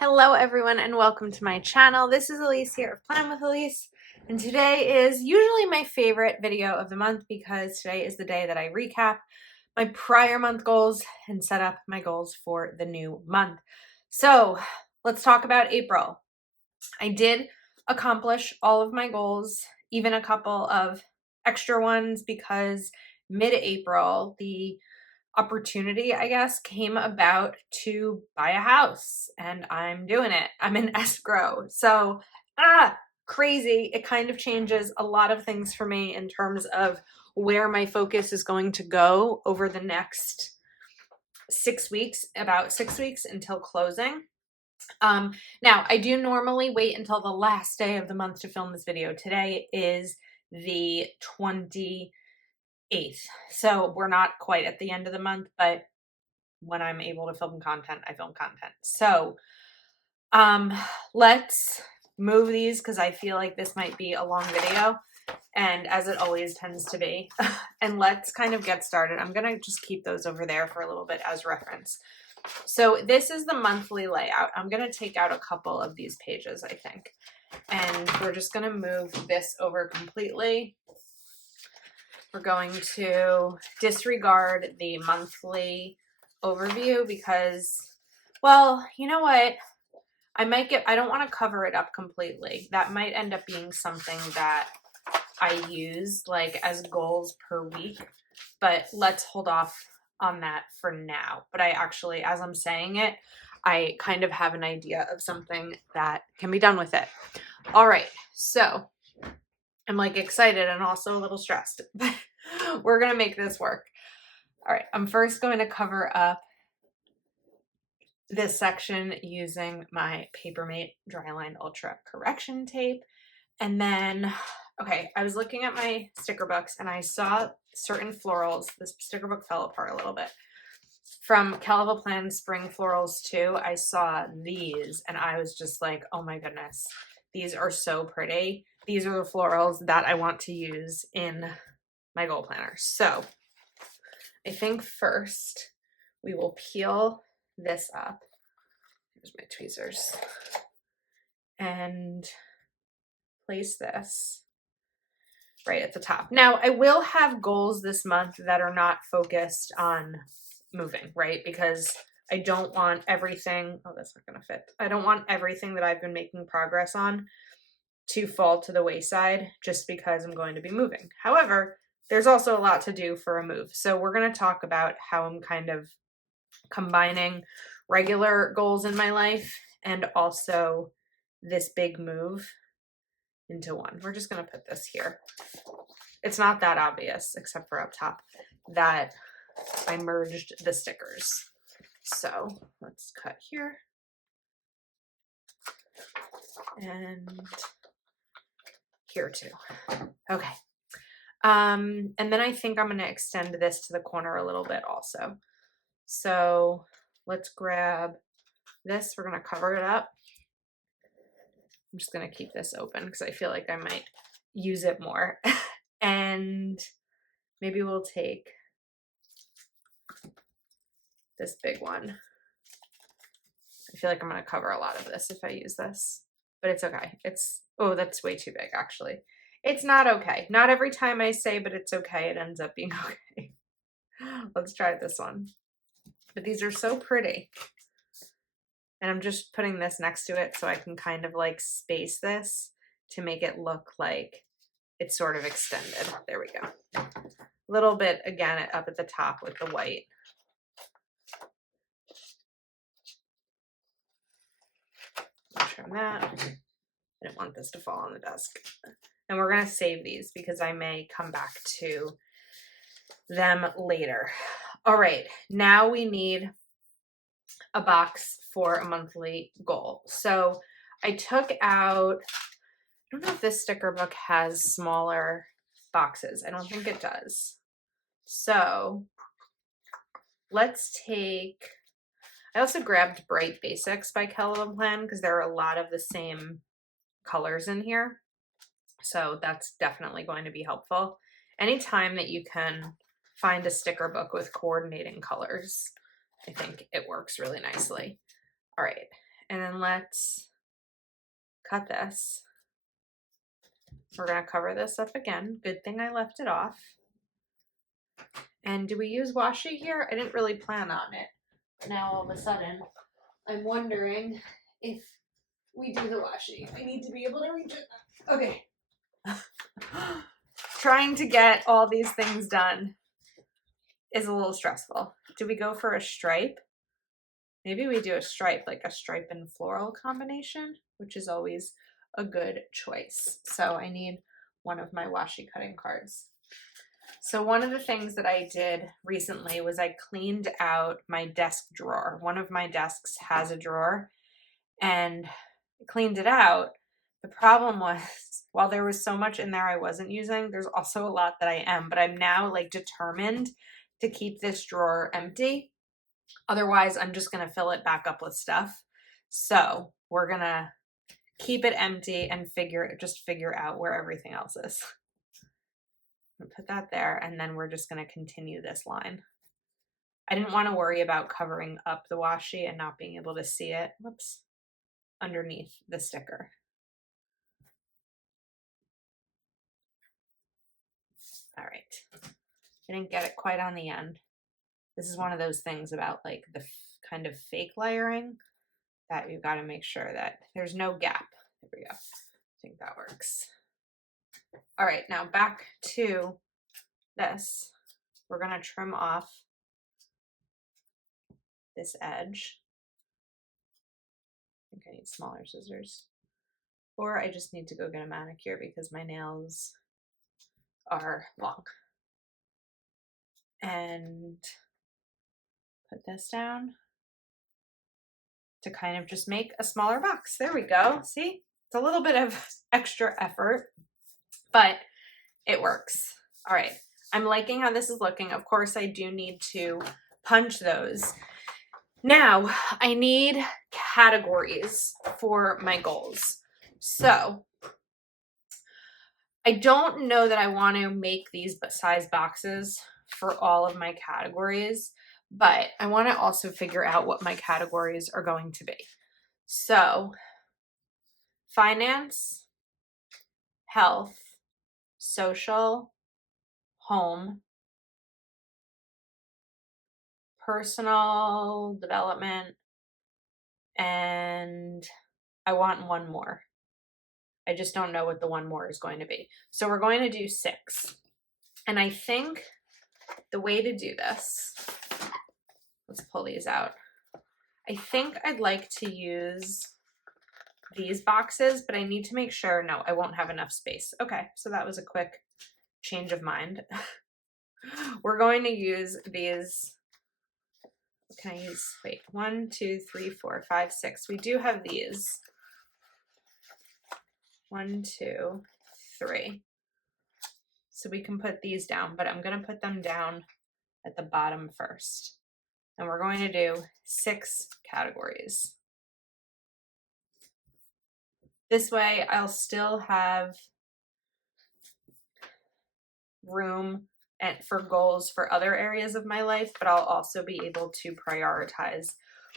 Hello everyone and welcome to my channel. This is Elise here of Plan with Elise, and today is usually my favorite video of the month because today is the day that I recap my prior month goals and set up my goals for the new month. So let's talk about April. I did accomplish all of my goals, even a couple of extra ones, because mid-April the opportunity, I guess, came about to buy a house, and I'm doing it. I'm in escrow. So, crazy. It kind of changes a lot of things for me in terms of where my focus is going to go over the next 6 weeks, about 6 weeks until closing. Now, I do normally wait until the last day of the month to film this video. Today is the 28th. So we're not quite at the end of the month, but when I'm able to film content, I film content. So let's move these because I feel like this might be a long video, and as it always tends to be. And let's kind of get started. I'm gonna just keep those over there for a little bit as reference. So this is the monthly layout. I'm gonna take out a couple of these pages, I think, and we're just gonna move this over completely. We're going to disregard the monthly overview because, well, you know what? I don't want to cover it up completely. That might end up being something that I use like as goals per week, but let's hold off on that for now. But I actually, as I'm saying it, I kind of have an idea of something that can be done with it. All right, so I'm like excited and also a little stressed, but we're going to make this work. All right, I'm first going to cover up this section using my Papermate Dryline Ultra correction tape. And then, okay, I was looking at my sticker books and I saw certain florals. This sticker book fell apart a little bit. From Caliva Plan Spring Florals 2, I saw these and I was just like, oh my goodness, these are so pretty. These are the florals that I want to use in my goal planner. So I think first we will peel this up. Here's my tweezers. And place this right at the top. Now, I will have goals this month that are not focused on moving, right? Because I don't want everything, oh, that's not going to fit. I don't want everything that I've been making progress on to fall to the wayside just because I'm going to be moving. However, there's also a lot to do for a move. So we're going to talk about how I'm kind of combining regular goals in my life and also this big move into one. We're just going to put this here. It's not that obvious, except for up top, that I merged the stickers. So let's cut here. And here too. Okay. And then I think I'm going to extend this to the corner a little bit also. So let's grab this. We're going to cover it up. I'm just going to keep this open because I feel like I might use it more. And maybe we'll take this big one. I feel like I'm going to cover a lot of this if I use this, but it's okay. Oh, that's way too big, actually. It's not okay. Not every time I say, but it's okay, it ends up being okay. Let's try this one. But these are so pretty. And I'm just putting this next to it so I can kind of like space this to make it look like it's sort of extended. There we go. A little bit, again, up at the top with the white. Trim that. I didn't want this to fall on the desk. And we're going to save these because I may come back to them later. All right, now we need a box for a monthly goal. So I took out, I don't know if this sticker book has smaller boxes. I don't think it does. So let's take, I also grabbed Bright Basics by Caliva Plan because there are a lot of the same colors in here. So that's definitely going to be helpful. Anytime that you can find a sticker book with coordinating colors, I think it works really nicely. All right. and then let's cut this. We're going to cover this up again. Good thing I left it off. And do we use washi here? I didn't really plan on it. But now all of a sudden, I'm wondering if we do the washi. I need to be able to reach it. Okay. Trying to get all these things done is a little stressful. Do we go for a stripe? Maybe we do a stripe, like a stripe and floral combination, which is always a good choice. So I need one of my washi cutting cards. So one of the things that I did recently was I cleaned out my desk drawer. One of my desks has a drawer, and I cleaned it out. The problem was, while there was so much in there I wasn't using, there's also a lot that I am, but I'm now like determined to keep this drawer empty. Otherwise, I'm just going to fill it back up with stuff. So we're going to keep it empty and just figure out where everything else is. Put that there, and then we're just going to continue this line. I didn't want to worry about covering up the washi and not being able to see it. Whoops. Underneath the sticker. All right. I didn't get it quite on the end. This is one of those things about like the kind of fake layering that you've got to make sure that there's no gap. There we go. I think that works. All right, now back to this. We're going to trim off this edge. I think I need smaller scissors. Or I just need to go get a manicure because my nails are long. And put this down to kind of just make a smaller box. There we go. See? It's a little bit of extra effort, but it works. All right. I'm liking how this is looking. Of course, I do need to punch those. Now, I need categories for my goals. So, I don't know that I want to make these size boxes for all of my categories, but I want to also figure out what my categories are going to be. So, finance, health, social, home, personal development, and I want one more. I just don't know what the one more is going to be. So we're going to do 6. And I think the way to do this, let's pull these out. I think I'd like to use these boxes, but I need to make sure, no, I won't have enough space. Okay, so that was a quick change of mind. We're going to use these. What can I use? Wait, 1, 2, 3, 4, 5, 6. We do have these. 1, 2, 3. So we can put these down, but I'm going to put them down at the bottom first. And we're going to do 6 categories. This way I'll still have room for goals for other areas of my life, but I'll also be able to prioritize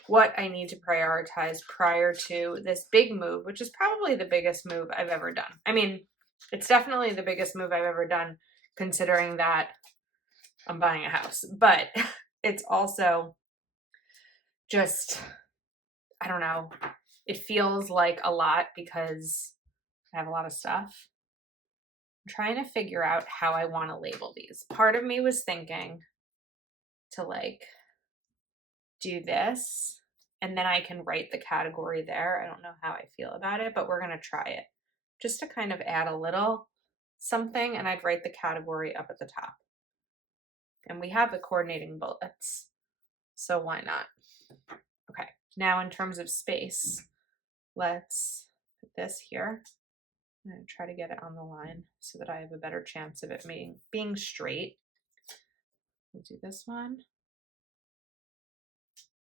what I need to prioritize prior to this big move, which is probably the biggest move I've ever done. I mean, it's definitely the biggest move I've ever done, considering that I'm buying a house, but it's also just, I don't know, it feels like a lot because I have a lot of stuff. I'm trying to figure out how I want to label these. Part of me was thinking to like do this, and then I can write the category there. I don't know how I feel about it, but we're going to try it just to kind of add a little something, and I'd write the category up at the top. And we have the coordinating bullets, so why not? Okay, now in terms of space, let's put this here. I'm going to try to get it on the line so that I have a better chance of it being straight. We'll do this one,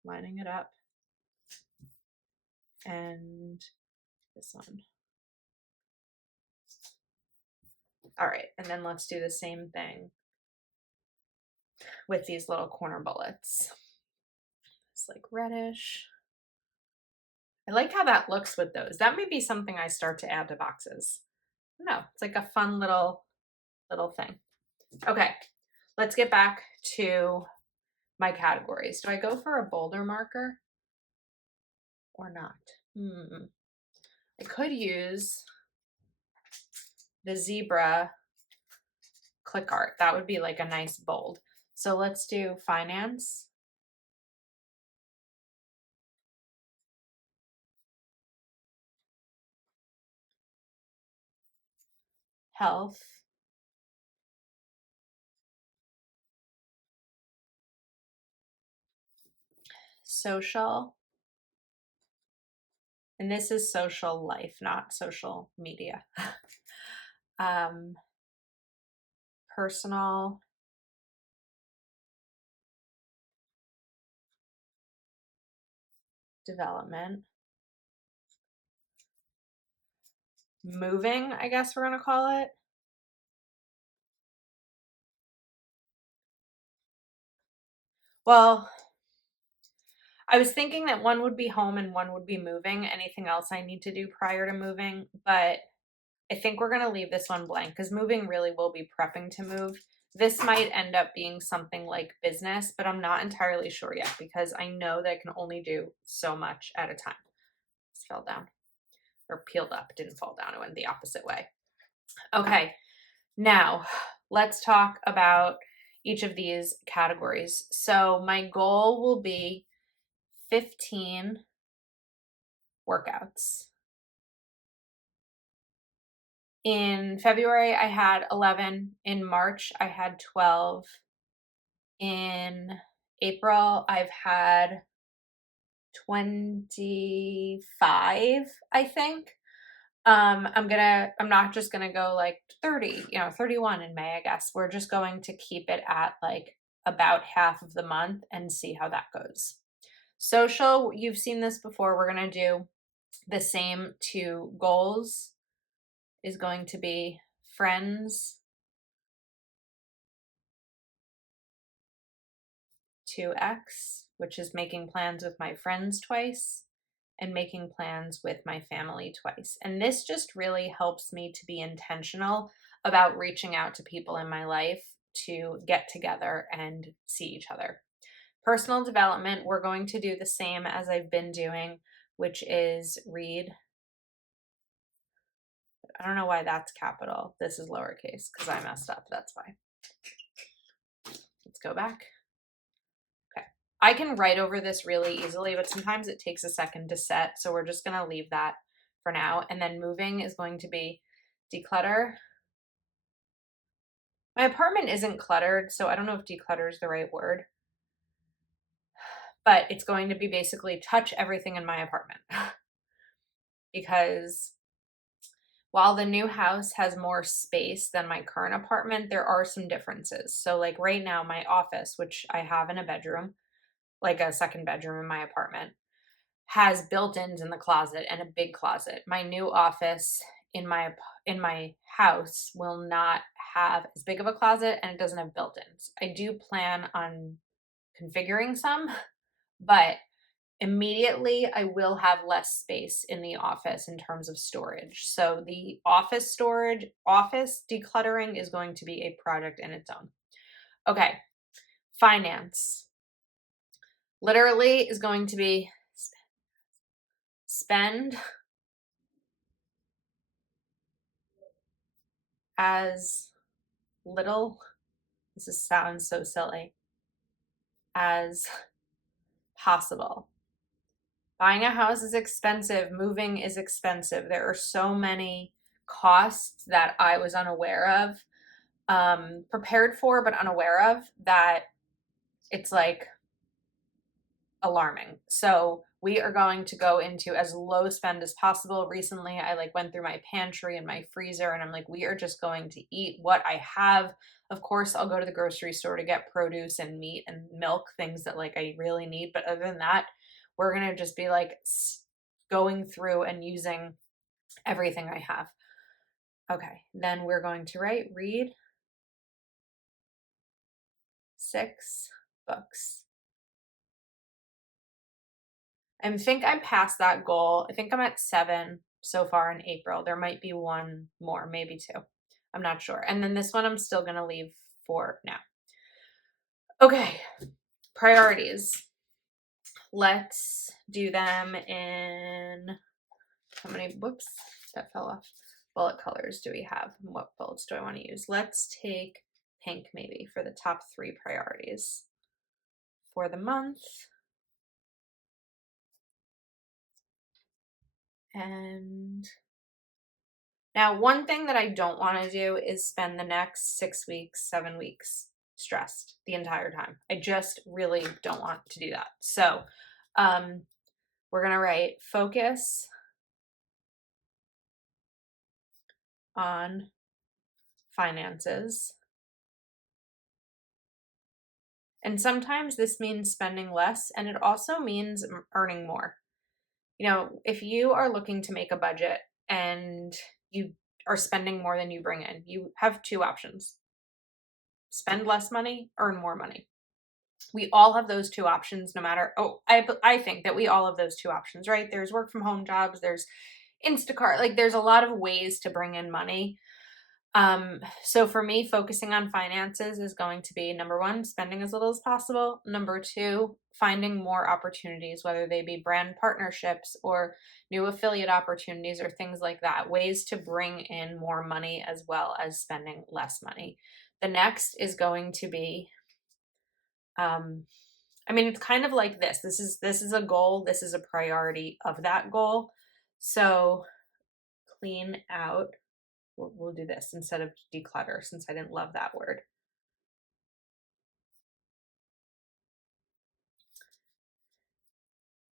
lining it up, and this one. All right, and then let's do the same thing with these little corner bullets. It's like reddish, I like how that looks with those. That may be something I start to add to boxes. No, it's like a fun little thing. Okay, let's get back to my categories. Do I go for a bolder marker or not? I could use the zebra click art. That would be like a nice bold. So let's do finance, health, social, and this is social life, not social media. Personal, development, moving, I guess we're going to call it. Well, I was thinking that one would be home and one would be moving, anything else I need to do prior to moving, but I think we're going to leave this one blank because moving really will be prepping to move. This might end up being something like business, but I'm not entirely sure yet because I know that I can only do so much at a time. This fell down or peeled up. It didn't fall down. It went the opposite way. Okay, now let's talk about each of these categories. So my goal will be 15 workouts. In February, I had 11. In March, I had 12. In April, I've had 25, I think. I'm not just gonna go like 30, 31 in May, I guess. We're just going to keep it at like about half of the month and see how that goes. Social, you've seen this before. We're gonna do the same two goals. Is going to be friends, 2x, which is making plans with my friends twice, and making plans with my family twice. And this just really helps me to be intentional about reaching out to people in my life to get together and see each other. Personal development, we're going to do the same as I've been doing, which is read. I don't know why that's capital. This is lowercase because I messed up. That's why. Let's go back. Okay. I can write over this really easily, but sometimes it takes a second to set. So we're just going to leave that for now. And then moving is going to be declutter. My apartment isn't cluttered, so I don't know if declutter is the right word. But it's going to be basically touch everything in my apartment. Because while the new house has more space than my current apartment, there are some differences. So like right now, my office, which I have in a bedroom, like a second bedroom in my apartment, has built-ins in the closet and a big closet. My new office in my house will not have as big of a closet and it doesn't have built-ins. I do plan on configuring some, but immediately I will have less space in the office in terms of storage. So the office decluttering is going to be a project in its own. Okay, finance literally is going to be spend as little, sounds so silly, as possible. Buying a house is expensive. Moving is expensive. There are so many costs that I was unaware of, prepared for, but unaware of, that it's like alarming. So we are going to go into as low spend as possible. Recently, I like went through my pantry and my freezer and I'm like, we are just going to eat what I have. Of course, I'll go to the grocery store to get produce and meat and milk, things that like I really need. But other than that, we're going to just be like going through and using everything I have. Okay, then we're going to read 6 books. I think I'm past that goal. I think I'm at 7 so far in April. There might be one more, maybe 2. I'm not sure. And then this one I'm still going to leave for now. Okay, priorities. Let's do them in how many, whoops, that fell off. Bullet colors do we have? What bullets do I want to use? Let's take pink maybe for the top 3 priorities for the month. And now one thing that I don't want to do is spend the next 6 weeks, 7 weeks stressed the entire time. I just really don't want to do that. So we're going to write focus on finances. And sometimes this means spending less, and it also means earning more. You know, if you are looking to make a budget and you are spending more than you bring in, you have 2 options. Spend less money, earn more money. We all have those 2 options no matter, I think that we all have those 2 options, right? There's work from home jobs, there's Instacart, like there's a lot of ways to bring in money. So for me, focusing on finances is going to be number 1, spending as little as possible. Number 2, finding more opportunities, whether they be brand partnerships or new affiliate opportunities or things like that, ways to bring in more money as well as spending less money. The next is going to be, I mean, it's kind of like this. This is a goal. This is a priority of that goal. So clean out. We'll do this instead of declutter, since I didn't love that word.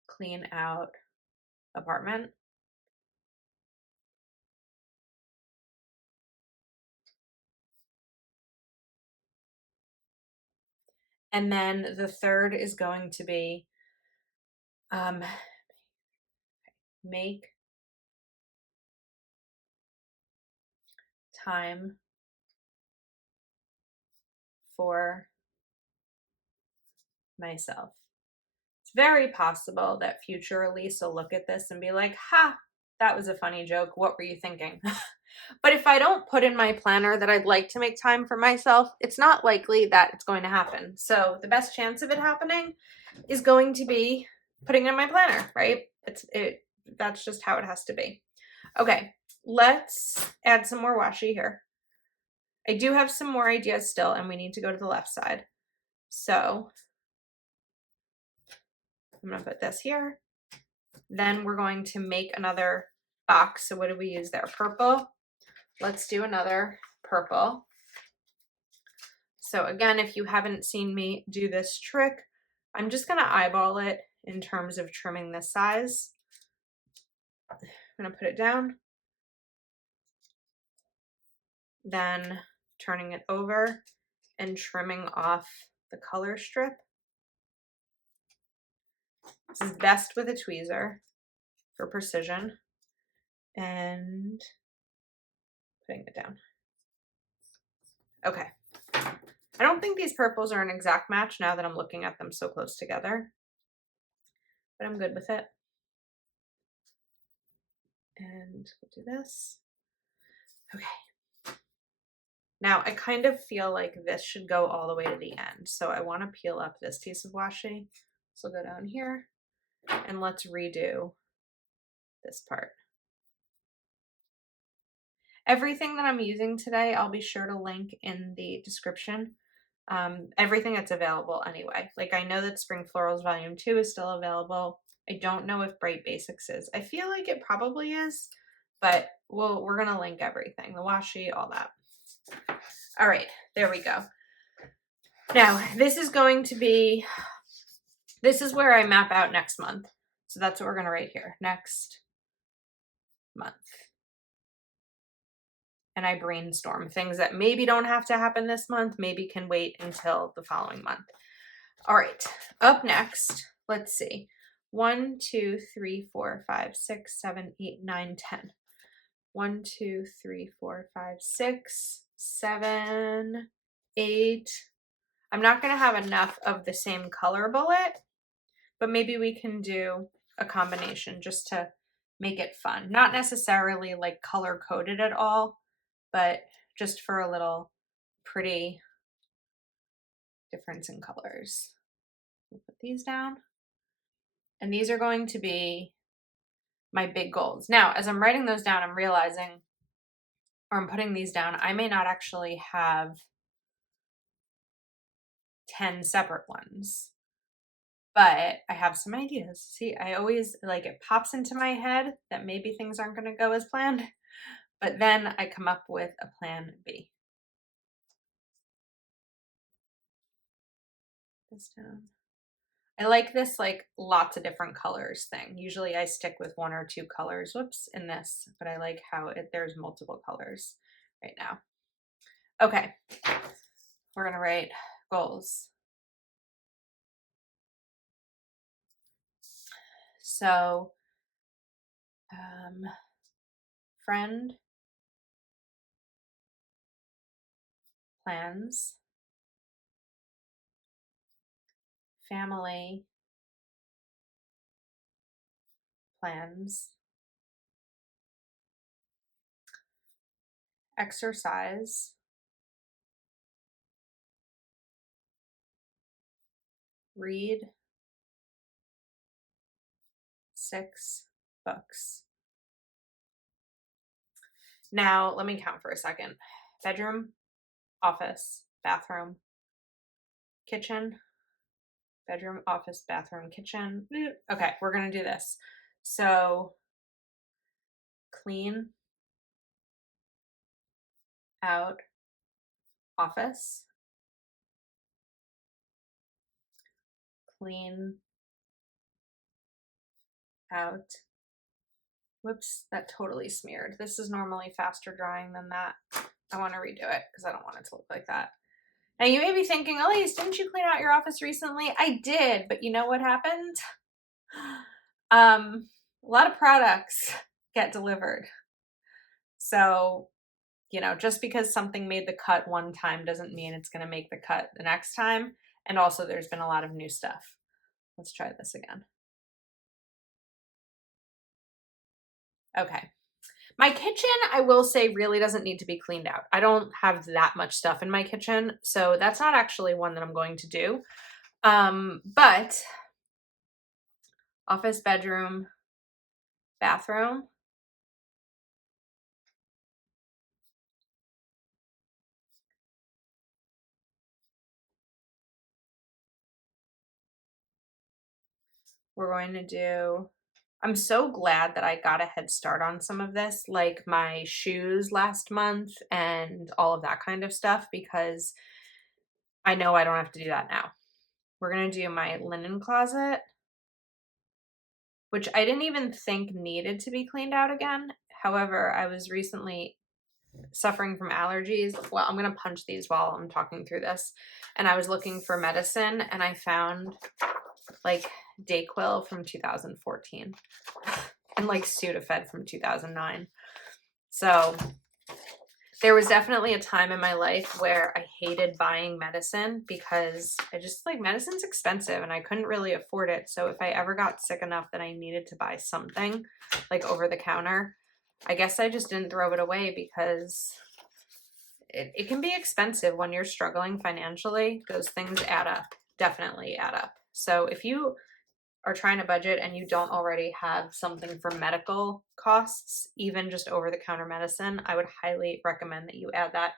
Clean out apartment. And then the third is going to be make time for myself. It's very possible that future Elise will look at this and be like, ha, that was a funny joke. What were you thinking? But if I don't put in my planner that I'd like to make time for myself, it's not likely that it's going to happen. So the best chance of it happening is going to be putting it in my planner, right? That's just how it has to be. Okay, let's add some more washi here. I do have some more ideas still, and we need to go to the left side. So I'm going to put this here. Then we're going to make another box. So what do we use there? Purple. Let's do another purple. So again, if you haven't seen me do this trick, I'm just going to eyeball it in terms of trimming this size. I'm going to put it down. Then turning it over and trimming off the color strip. This is best with a tweezer for precision. And putting it down. Okay. I don't think these purples are an exact match now that I'm looking at them so close together, but I'm good with it. And we'll do this. Okay. Now I kind of feel like this should go all the way to the end. So I want to peel up this piece of washi. So we'll go down here and let's redo this part. Everything that I'm using today, I'll be sure to link in the description. Everything that's available anyway. Like I know that Spring Florals Volume 2 is still available. I don't know if Bright Basics is. I feel like it probably is, but we're going to link everything. The washi, all that. All right, there we go. Now, this is where I map out next month. So that's what we're going to write here. Next month. And I brainstorm things that maybe don't have to happen this month, maybe can wait until the following month. All right, up next, let's see. 1, 2, 3, 4, 5, 6, 7, 8, 9, 10. 1, 2, 3, 4, 5, 6, 7, 8. I'm not going to have enough of the same color bullet, but maybe we can do a combination just to make it fun. Not necessarily like color coded at all, but just for a little pretty difference in colors. We'll put these down. And these are going to be my big goals. Now, as I'm writing those down, I'm realizing, or I'm putting these down, I may not actually have 10 separate ones, but I have some ideas. See, I always like it pops into my head that maybe things aren't going to go as planned, but then I come up with a plan B. This down. I like this like lots of different colors thing. Usually I stick with 1 or 2 colors, whoops, in this, but I like how there's multiple colors right now. Okay, we're gonna write goals. So, friend, plans, family, plans, exercise, read 6 books. Now, let me count for a second. Bedroom, office, bathroom, kitchen, bedroom, office, bathroom, kitchen. Okay, we're going to do this. So, clean out office, clean out. Whoops, that totally smeared. This is normally faster drying than that. I want to redo it because I don't want it to look like that. Now you may be thinking, Elise, didn't you clean out your office recently? I did, but you know what happened? A lot of products get delivered. So, you know, just because something made the cut one time doesn't mean it's going to make the cut the next time. And also there's been a lot of new stuff. Let's try this again. Okay. My kitchen, I will say, really doesn't need to be cleaned out. I don't have that much stuff in my kitchen, so that's not actually one that I'm going to do. But office, bedroom, bathroom. We're going to do, I'm so glad that I got a head start on some of this, like my shoes last month and all of that kind of stuff, because I know I don't have to do that now. We're going to do my linen closet, which I didn't even think needed to be cleaned out again. However, I was recently suffering from allergies. Well, I'm going to punch these while I'm talking through this. And I was looking for medicine and I found like Dayquil from 2014 and like Sudafed from 2009. So there was definitely a time in my life where I hated buying medicine because I just like medicine's expensive and I couldn't really afford it. So if I ever got sick enough that I needed to buy something like over the counter, I guess I just didn't throw it away because it can be expensive when you're struggling financially. Those things add up, definitely add up. So if you are trying to budget and you don't already have something for medical costs, even just over-the-counter medicine, I would highly recommend that you add that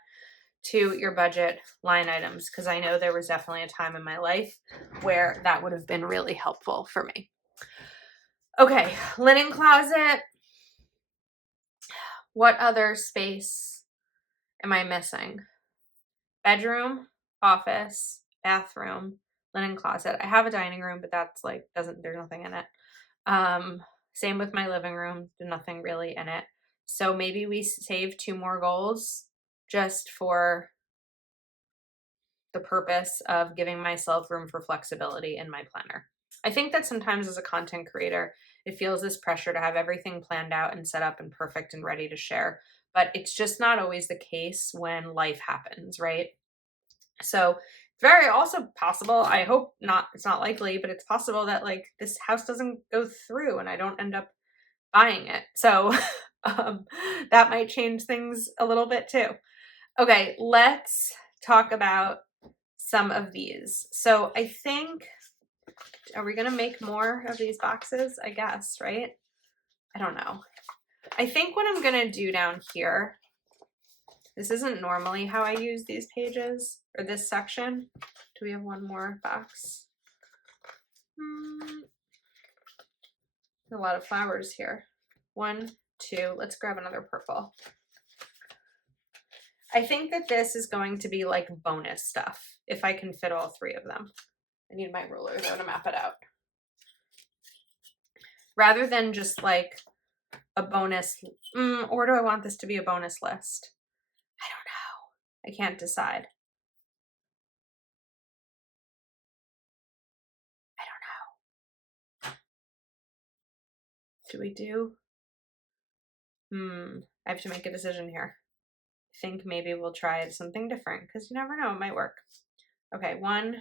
to your budget line items because I know there was definitely a time in my life where that would have been really helpful for me. Okay, linen closet. What other space am I missing? Bedroom, office, bathroom, linen closet. I have a dining room, but that's like there's nothing in it. Same with my living room, there's nothing really in it. So maybe we save 2 more goals just for the purpose of giving myself room for flexibility in my planner. I think that sometimes as a content creator, it feels this pressure to have everything planned out and set up and perfect and ready to share. But it's just not always the case when life happens, right? So very also possible, I hope not, it's not likely, but it's possible that like this house doesn't go through and I don't end up buying it. So that might change things a little bit too. Okay, let's talk about some of these. So I think, are we gonna make more of these boxes? I guess, right? I don't know. I think what I'm gonna do down here, this isn't normally how I use these pages or this section. Do we have one more box? A lot of flowers here. 1, 2, let's grab another purple. I think that this is going to be like bonus stuff if I can fit all 3 of them. I need my ruler though to map it out. Rather than just like a bonus, or do I want this to be a bonus list? I don't know. I can't decide. I don't know. Do we do? I have to make a decision here. I think maybe we'll try something different because you never know, it might work. Okay, 1,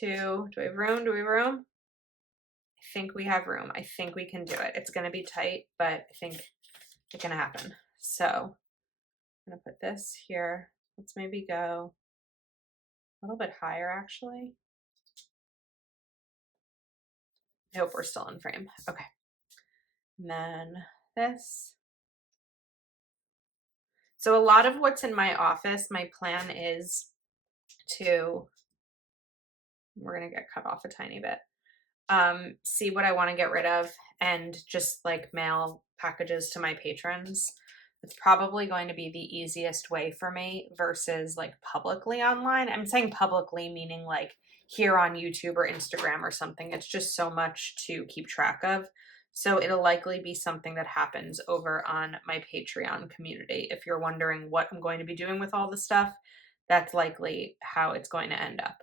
2, do we have room? Do we have room? I think we have room. I think we can do it. It's going to be tight, but I think it's going to happen. So I'm going to put this here. Let's maybe go a little bit higher, actually. I hope we're still in frame. Okay. And then this. So a lot of what's in my office, my plan is to, we're going to get cut off a tiny bit. See what I want to get rid of and just like mail packages to my patrons. It's probably going to be the easiest way for me versus like publicly online. I'm saying publicly meaning like here on YouTube or Instagram or something. It's just so much to keep track of. So it'll likely be something that happens over on my Patreon community. If you're wondering what I'm going to be doing with all the stuff, that's likely how it's going to end up.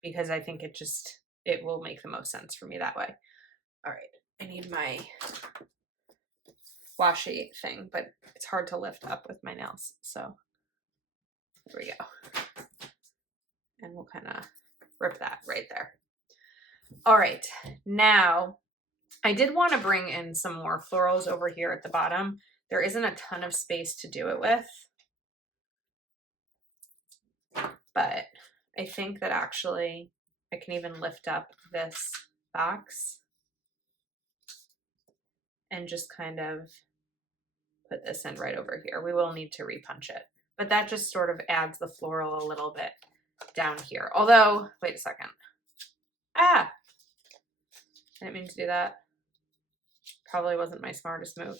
Because I think it will make the most sense for me that way. All right, I need my washi thing, but it's hard to lift up with my nails. So there we go. And we'll kind of rip that right there. All right, now I did want to bring in some more florals over here at the bottom. There isn't a ton of space to do it with, but I think that actually I can even lift up this box and just kind of put this in right over here. We will need to repunch it, but that just sort of adds the floral a little bit down here. Although, wait a second. I didn't mean to do that. Probably wasn't my smartest move.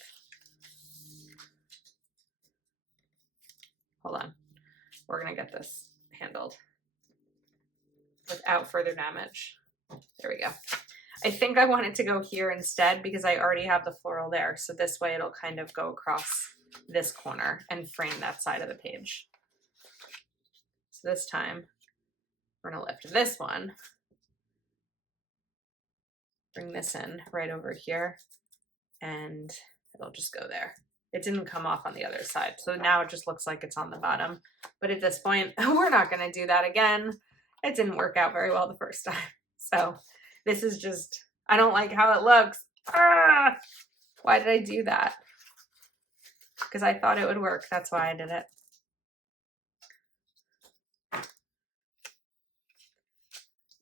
Hold on. We're gonna get this handled without further damage. There we go. I think I want it to go here instead because I already have the floral there. So this way it'll kind of go across this corner and frame that side of the page. So this time we're gonna lift this one, bring this in right over here, and it'll just go there. It didn't come off on the other side. So now it just looks like it's on the bottom. But at this point, we're not gonna do that again. It didn't work out very well the first time. So this is just, I don't like how it looks. Why did I do that? Because I thought it would work. That's why I did it.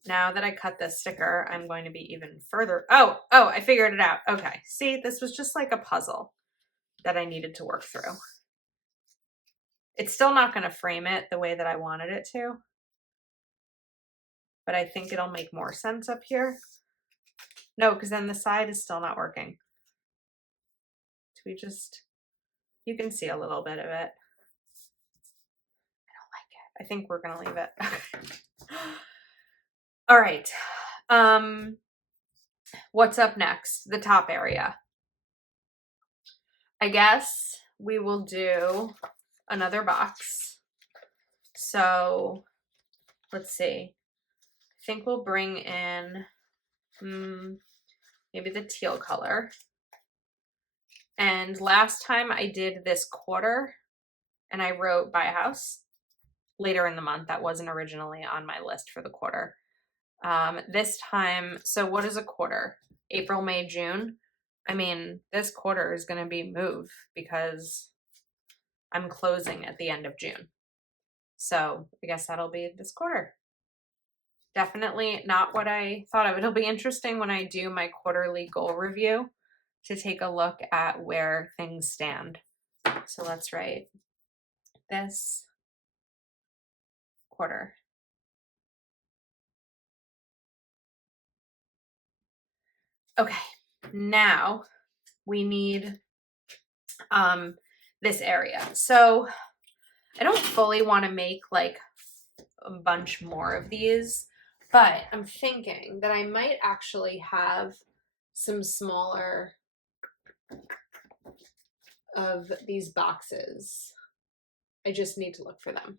Now that I cut this sticker, I'm going to be even further. Oh, I figured it out. Okay. See, this was just like a puzzle that I needed to work through. It's still not going to frame it the way that I wanted it to, but I think it'll make more sense up here. No, because then the side is still not working. Do we just, you can see a little bit of it. I don't like it. I think we're going to leave it. All right. What's up next? The top area. I guess we will do another box. So let's see. I think we'll bring in maybe the teal color. And last time I did this quarter and I wrote buy a house. later in the month that wasn't originally on my list for the quarter. This time, so what is a quarter? April, May, June. I mean, this quarter is going to be move because I'm closing at the end of June. So I guess that'll be this quarter. Definitely not what I thought of. It'll be interesting when I do my quarterly goal review to take a look at where things stand. So let's write this quarter. Okay, now we need this area. So I don't fully want to make like a bunch more of these, but I'm thinking that I might actually have some smaller of these boxes. I just need to look for them.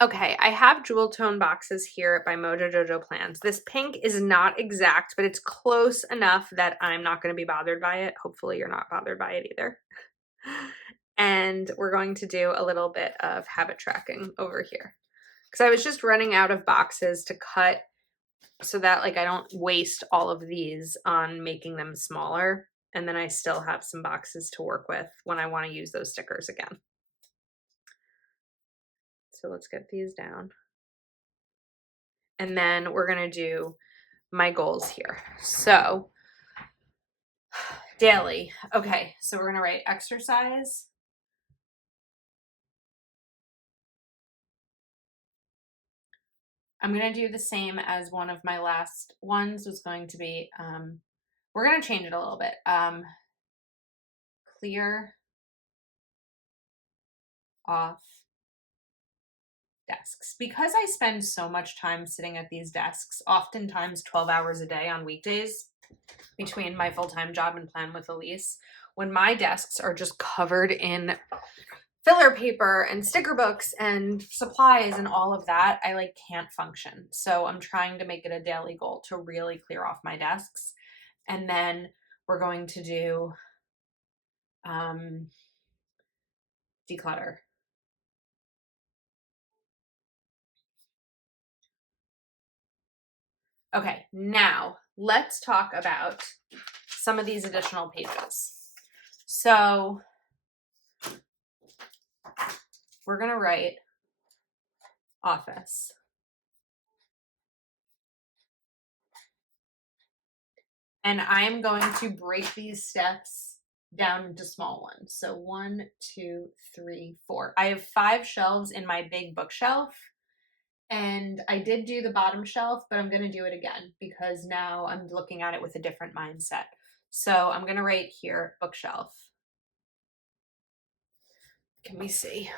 Okay, I have jewel tone boxes here by Mojo Jojo Plans. This pink is not exact, but it's close enough that I'm not going to be bothered by it. Hopefully you're not bothered by it either. And we're going to do a little bit of habit tracking over here. Because I was just running out of boxes to cut so that like I don't waste all of these on making them smaller. And then I still have some boxes to work with when I want to use those stickers again. So let's get these down. And then we're going to do my goals here. So daily. Okay, so we're going to write exercise. I'm going to do the same as one of my last ones was going to be, we're going to change it a little bit. Clear off desks. Because I spend so much time sitting at these desks, oftentimes 12 hours a day on weekdays between my full-time job and Plan with Elise, when my desks are just covered in filler paper and sticker books and supplies and all of that, I like can't function. So I'm trying to make it a daily goal to really clear off my desks. And then we're going to do declutter. Okay, now let's talk about some of these additional pages. So we're going to write office. And I'm going to break these steps down into small ones. So 1, 2, 3, 4. I have 5 shelves in my big bookshelf. And I did do the bottom shelf, but I'm going to do it again because now I'm looking at it with a different mindset. So I'm going to write here bookshelf. Can we see?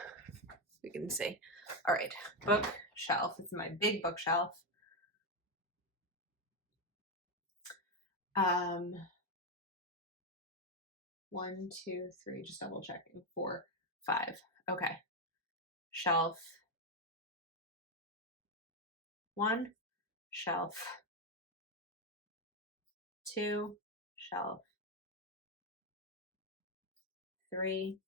We can see. All right, bookshelf. It's my big bookshelf. 1, 2, 3, just double checking. 4, 5. Okay. Shelf 1, shelf 2, shelf 3,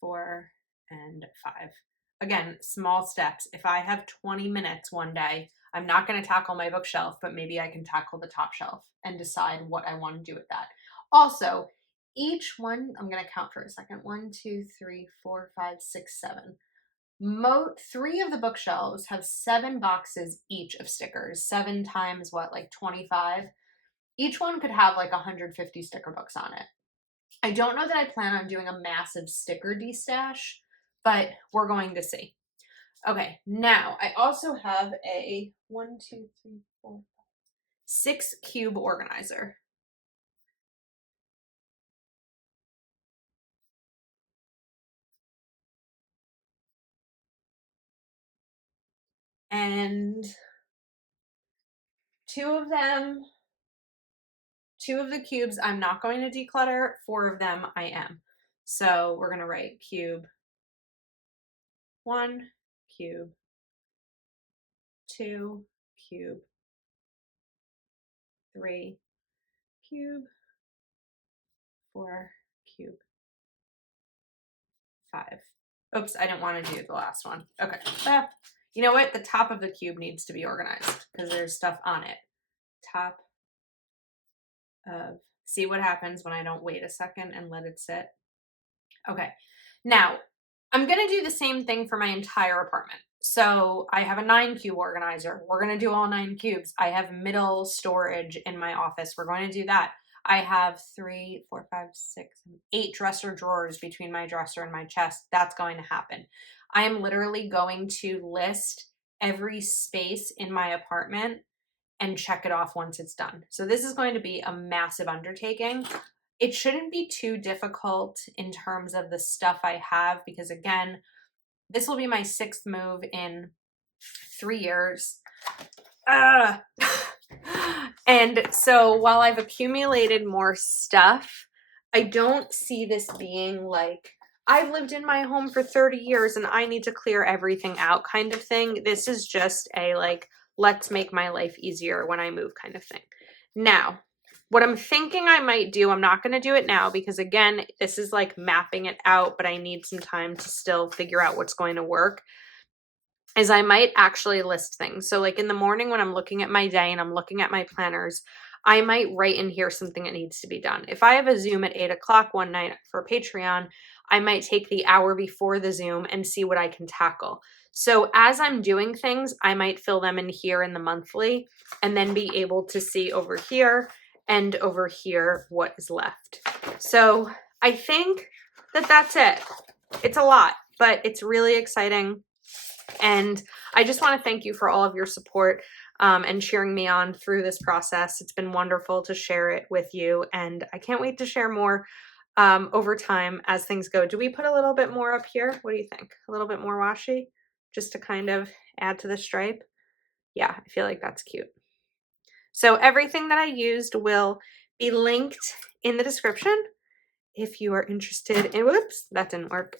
4, and 5. Again, small steps. If I have 20 minutes one day, I'm not going to tackle my bookshelf, but maybe I can tackle the top shelf and decide what I want to do with that. Also, each one, I'm going to count for a second. 1, 2, 3, 4, 5, 6, 7. 3 of the bookshelves have 7 boxes each of stickers. 7 times what, like 25? Each one could have like 150 sticker books on it. I don't know that I plan on doing a massive sticker destash, but we're going to see. Okay, now I also have a 1, 2, 3, 4, 6 cube organizer. And 2 of the cubes I'm not going to declutter, 4 of them I am. So we're going to write cube 1, cube 2, cube 3, cube 4, cube 5. Oops, I didn't want to do the last one. Okay. You know what? The top of the cube needs to be organized because there's stuff on it. Top of, see what happens when I don't wait a second and let it sit. Okay. Now, I'm going to do the same thing for my entire apartment. So I have a 9 cube organizer. We're going to do all 9 cubes. I have middle storage in my office. We're going to do that. I have 3, 4, 5, 6, 8 dresser drawers between my dresser and my chest. That's going to happen. I am literally going to list every space in my apartment and check it off once it's done. So this is going to be a massive undertaking. It shouldn't be too difficult in terms of the stuff I have because, again, this will be my 6th move in 3 years. And so while I've accumulated more stuff, I don't see this being like, I've lived in my home for 30 years and I need to clear everything out kind of thing. This is just a like, let's make my life easier when I move kind of thing. Now, what I'm thinking I might do, I'm not going to do it now because, again, this is like mapping it out, but I need some time to still figure out what's going to work, is I might actually list things. So like in the morning when I'm looking at my day and I'm looking at my planners, I might write in here something that needs to be done. If I have a Zoom at 8 o'clock one night for Patreon, I might take the hour before the Zoom and see what I can tackle. So as I'm doing things, I might fill them in here in the monthly and then be able to see over here and over here what is left. So I think that that's it. It's a lot, but it's really exciting. And I just want to thank you for all of your support and cheering me on through this process. It's been wonderful to share it with you, and I can't wait to share more over time as things go. Do we put a little bit more up here? What do you think? A little bit more washi just to kind of add to the stripe? Yeah, I feel like that's cute. So everything that I used will be linked in the description if you are interested in, whoops, that didn't work.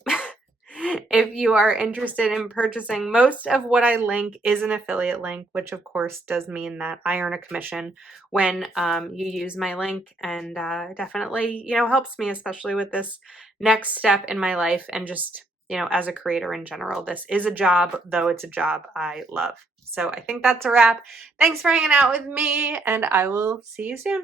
If you are interested in purchasing, most of what I link is an affiliate link, which of course does mean that I earn a commission when you use my link, and definitely, you know, helps me, especially with this next step in my life and just, you know, as a creator in general. This is a job, though it's a job I love. So I think that's a wrap. Thanks for hanging out with me, and I will see you soon.